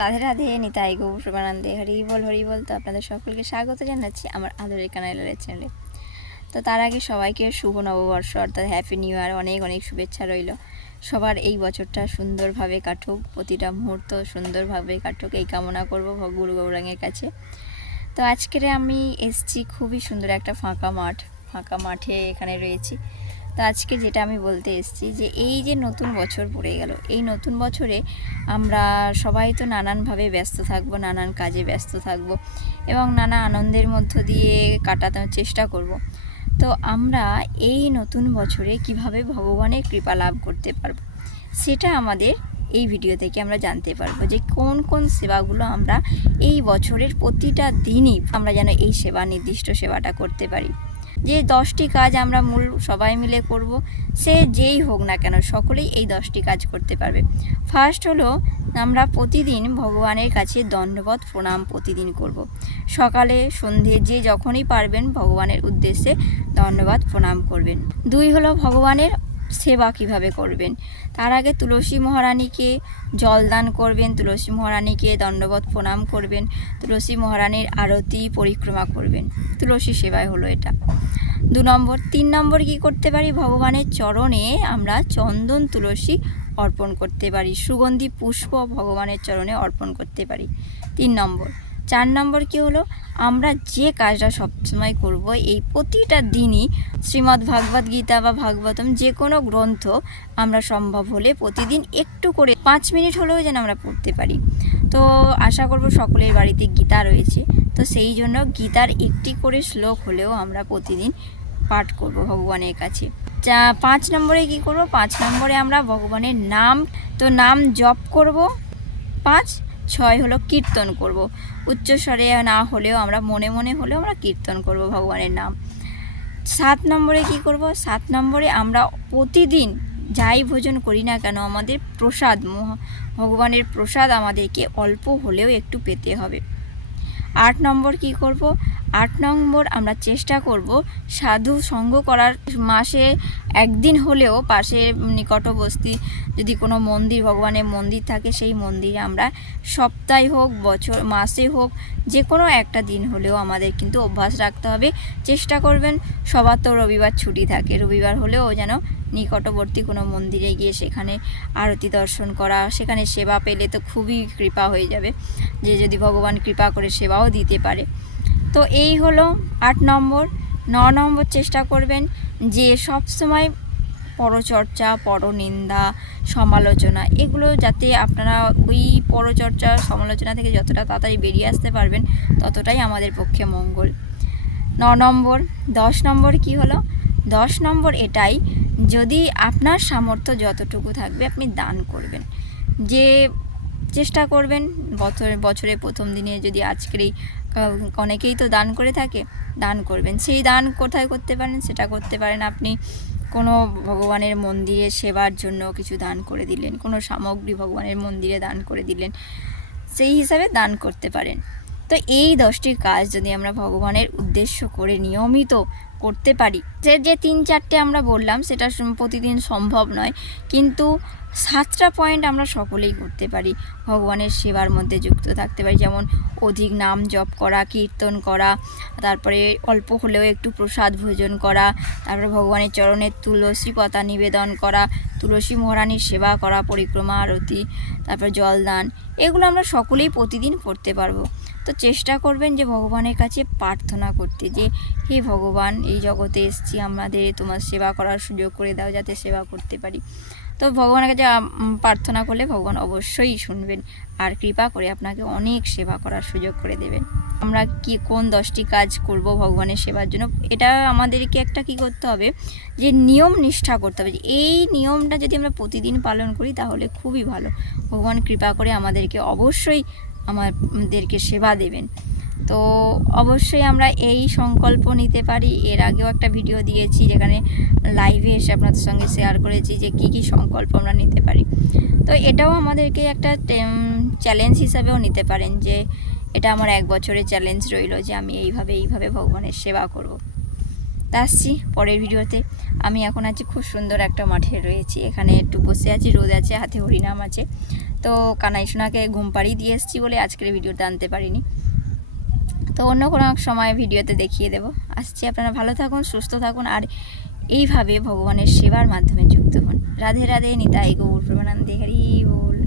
রাধে রাধে, নিতাই গৌ প্রমানন্দে হরি বল হরি বল। তো আপনাদের সকলকে স্বাগত জানাচ্ছি আমার আদরের কানাইলের চ্যানেলে তো তার আগে সবাইকে শুভ নববর্ষ, অর্থাৎ হ্যাপি নিউ ইয়ার অনেক অনেক শুভেচ্ছা রইল। সবার এই বছরটা সুন্দরভাবে কাটুক, প্রতিটা মুহূর্ত সুন্দরভাবে কাটুক, এই কামনা করব গুরু গৌরাঙ্গের কাছে। তো আজকের আমি এসছি খুবই সুন্দর একটা ফাঁকা মাঠ, ফাঁকা মাঠে এখানে রয়েছি। তো আজকে যেটা আমি বলতে এসেছি যে এই যে নতুন বছর পড়ে গেল, এই নতুন বছরে আমরা সবাই তো নানানভাবে ব্যস্ত থাকব, নানান কাজে ব্যস্ত থাকব এবং নানা আনন্দের মধ্য দিয়ে কাটাতে চেষ্টা করব। তো আমরা এই নতুন বছরে কীভাবে ভগবানের কৃপা লাভ করতে পারব সেটা আমাদের এই ভিডিও থেকে আমরা জানতে পারব যে কোন কোন সেবাগুলো আমরা এই বছরের প্রতিটা দিনই আমরা যেন এই সেবা নির্দিষ্ট সেবাটা করতে পারি। যে দশটি কাজ আমরা মূল সবাই মিলে করব, সে যেই হোক না কেন সকলেই এই দশটি কাজ করতে পারবে ফার্স্ট হলো, আমরা প্রতিদিন ভগবানের কাছে দণ্ডবত প্রণাম প্রতিদিন করব। সকালে সন্ধে যে যখনই পারবেন ভগবানের উদ্দেশ্যে দণ্ডবাদ প্রণাম করবেন দুই হলো, ভগবানের সেবা কীভাবে করবেন? তার আগে তুলসী মহারানীকে জলদান করবেন, তুলসী মহারানীকে দণ্ডবত প্রণাম করবেন, তুলসী মহারানীর আরতি পরিক্রমা করবেন। তুলসী সেবায় হলো এটা। দু নম্বর, তিন নম্বর কি করতে পারি? ভগবানের চরণে আমরা চন্দন তুলসী অর্পণ করতে পারি। সুগন্ধি পুষ্প ভগবানের চরণে অর্পণ করতে পারি। তিন নম্বর চার নম্বর কি হলো? আমরা যে কাজটা সবসময় করব, এই প্রতিটা দিনই শ্রীমদ্ ভাগবত গীতা বা ভাগবতম যে কোনো গ্রন্থ আমরা সম্ভব হলে প্রতিদিন একটু করে পাঁচ মিনিট হলেও যেন আমরা পড়তে পারি। তো আশা করব সকলের বাড়িতে গীতা রয়েছে। তো সেই জন্য গীতার একটি করে শ্লোক হলেও আমরা প্রতিদিন পাঠ করব ভগবানের কাছে। যা পাঁচ নম্বরে কি করব? পাঁচ নম্বরে আমরা ভগবানের নাম, তো নাম জপ করব। পাঁচ ছয় হলো কীর্তন করব। উচ্চস্বরে না হলেও আমরা মনে মনে হলেও আমরা কীর্তন করব ভগবানের নাম। সাত নম্বরে কি করব? সাত নম্বরে আমরা প্রতিদিন যাই ভোজন করি না কেন, আমাদের প্রসাদ ভগবানের প্রসাদ আমাদেরকে অল্প হলেও একটু পেতে হবে। আট নম্বর কি করব? আট নম্বর আমরা চেষ্টা করব সাধু সঙ্গ করার। মাসে একদিন হলেও পাশে নিকটবর্তী যদি কোনো মন্দির, ভগবানের মন্দির থাকে, সেই মন্দিরে আমরা সপ্তাহে হোক, বছর, মাসে হোক, যে কোনো একটা দিন হলেও আমাদের কিন্তু অভ্যাস রাখতে হবে। চেষ্টা করবেন, সবার তো রবিবার ছুটি থাকে, রবিবার হলেও যেন নিকটবর্তী কোনো মন্দিরে গিয়ে সেখানে আরতি দর্শন করা, সেখানে সেবা পেলে তো খুবই কৃপা হয়ে যাবে। যে যদি ভগবান কৃপা করে সেবাও দিতে পারে। তো এই হলো আট নম্বর। ন নম্বর চেষ্টা করবেন যে সব সময় পরচর্চা, পরনিন্দা, সমালোচনা এগুলো যাতে আপনারা ওই পরচর্চা, সমালোচনা থেকে যতটা তাড়াতাড়ি বেরিয়ে আসতে পারবেন ততটাই আমাদের পক্ষে মঙ্গল। ন নম্বর, দশ নম্বর কি হলো? দশ নম্বর এটাই, যদি আপনার সামর্থ্য যতটুকু থাকবে আপনি দান করবেন। যে চেষ্টা করবেন, বছর, বছরের প্রথম দিনে যদি আজকেরই কা- অনেকেই তো দান করে থাকে, দান করবেন। সেই দান কোথায় করতে পারেন, সেটা করতে পারেন। আপনি কোনো ভগবানের মন্দিরে সেবার জন্য কিছু দান করে দিলেন, কোনো সামগ্রী ভগবানের মন্দিরে দান করে দিলেন, সেই হিসাবে দান করতে পারেন। তো এই দশটি কাজ যদি আমরা ভগবানের উদ্দেশ্য করে নিয়মিত করতে পারি। যে যে তিন চারটে আমরা বললাম, সেটা প্রতিদিন সম্ভব নয়। কিন্তু সাতটা পয়েন্ট আমরা সকলেই করতে পারি। ভগবানের সেবার মধ্যে যুক্ত থাকতে পারি। যেমন অধিক নাম জপ করা, কীর্তন করা, তারপরে অল্প হলেও একটু প্রসাদ ভোজন করা, তারপরে ভগবানের চরণে তুলসী পাতা নিবেদন করা, তুলসী মহারানীর সেবা করা, পরিক্রমা, আরতি, তারপর জলদান এগুলো আমরা সকলেই প্রতিদিন করতে পারব। তো চেষ্টা করবেন যে ভগবানের কাছে প্রার্থনা করতে যে, হে ভগবান এই জগতে এসেছি, আমাদের তোমার সেবা করার সুযোগ করে দাও যাতে সেবা করতে পারি। তো ভগবানের কাছে প্রার্থনা করলে ভগবান অবশ্যই শুনবেন আর কৃপা করে আপনাকে অনেক সেবা করার সুযোগ করে দেবেন। আমরা কি, কোন দশটি কাজ করব ভগবানের সেবার জন্য? এটা আমাদেরকে একটা কি করতে হবে? যে নিয়ম নিষ্ঠা করতে হবে। এই নিয়মটা যদি আমরা প্রতিদিন পালন করি তাহলে খুবই ভালো। ভগবান কৃপা করে আমাদেরকে অবশ্যই আমাদেরকে সেবা দেবেন। তো অবশ্যই আমরা এই সংকল্প নিতে পারি। এর আগেও একটা ভিডিও দিয়েছি যেখানে লাইভে এসে আপনাদের সঙ্গে শেয়ার করেছি যে কি কি সংকল্প আমরা নিতে পারি। তো এটাও আমাদেরকে একটা চ্যালেঞ্জ হিসাবেও নিতে পারেন যে এটা আমার এক বছরের চ্যালেঞ্জ রইল যে আমি এইভাবে এইভাবে ভগবানের সেবা করব। তা আসছি পরের ভিডিওতে আমি এখন আছি খুব সুন্দর একটা মাঠে রয়েছি। এখানে একটু বসে আছি, রোদ আছে, হাতে হরিনাম আছে। তো কানাই সোনাকে ঘুম পাড়িয়ে দিয়ে এসেছি বলে আজকের ভিডিওটা আনতে পারিনি। তো অন্য কোনো সময় ভিডিওতে দেখিয়ে দেব। আসছি আপনারা ভালো থাকুন, সুস্থ থাকুন আর এইভাবে ভগবানের সেবার মাধ্যমে যুক্ত হন। রাধে রাধে, নিতাই গৌর, প্রমানন্দে হরি বল।